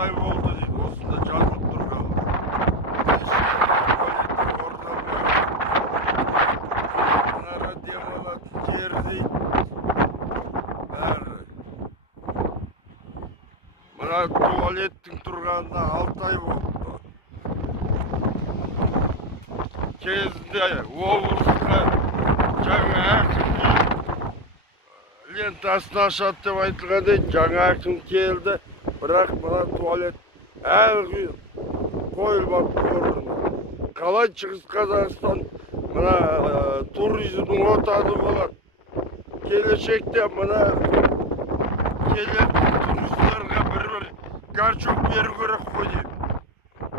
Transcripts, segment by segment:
ай болды дейді, осында жазылып тұрған. Мынара демалатын жер дейді. Бәрі. Мына туалеттің тұрғанына 6 ай болды. Кезінде облысқа жаңа әкім лентасын ашады деп айтылғанда жаңа әкім келді, бірақ мына туалет әлі қойылмапты орнына. Қалай Шығыс Қазақстан мына туризмнің отаны болады. Келешекте мына келетін туристерге бір гарчок беру керек қой деймін.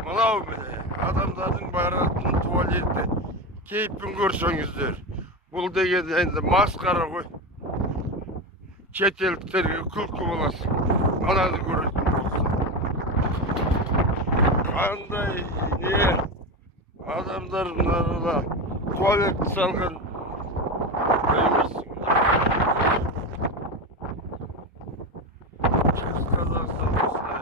Мынау міне адамдардың баратын туалеті. Кейпін көрсеңіздер. Бұл деген енді масқара ғой. Шетелдіктерге күлкі боласың. Ананы көретін болсын. Қандай не адамдар мынада туалет салған білмейсің. Шығыс Қазақстан осындай.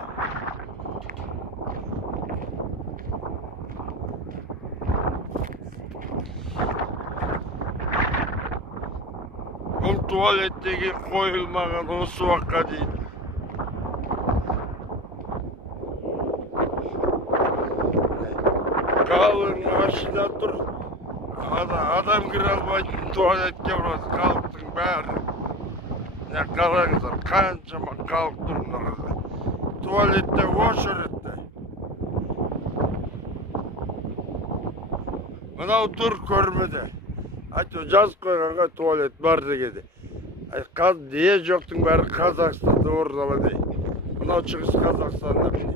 Бұл туалет деген қойылмаған осы уақытқа дейін. Қалың машина тұр. Адам кіре алмайтын туалетке барады халықтың бәрі. Не қараңыздар, қаншама халық тұр мынада. Туалетте очередьте. Мынау тұр көрмеде. Айту жазып қойғанға туалет бар дегенде. Не жоқтың бәрі Қазақстанда орнама дейді. Мынау Шығыс Қазақстанда міне.